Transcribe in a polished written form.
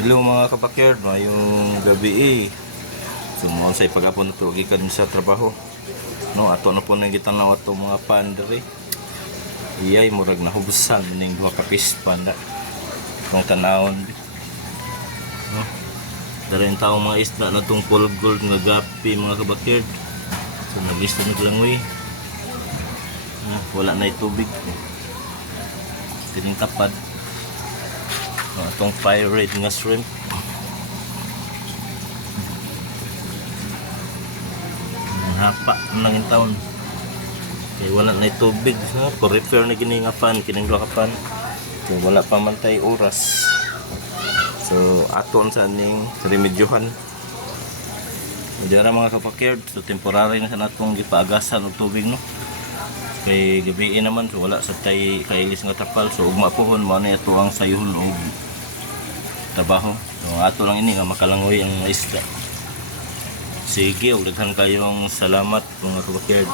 Hello mga kapakerd, mayong gabi Sumuon sa ipagapon na ito, gikan sa trabaho. No, ato na po nang gitanaw ato mga pandere. Iyay, murag nahubusan ning duha ka pispan na. Ang tanawon. No? Darin taong mga isda na itong full gold nga gapi mga kapakerd. So nag-isda naglangoy. Wala na tubig. Tining tapad. Itong fire red nga shrimp. Hapa nang taon. Kaya wala na tubig. Pa-repair na gini nga fan. Kining duha ka fan. So, wala pa man tay oras. So aton sa ning remedyohan. Dira mga kapakerd. So temporary na sa natong gipaagasan og tubig no. Kay gabi naman so wala sa tay kailis nga tapal. So ugma pohon mo na ito ang sayhol og trabaho. So ato lang ini nga makalangoy ang isda. Sige, ug daghan kayong salamat mga kapakerd.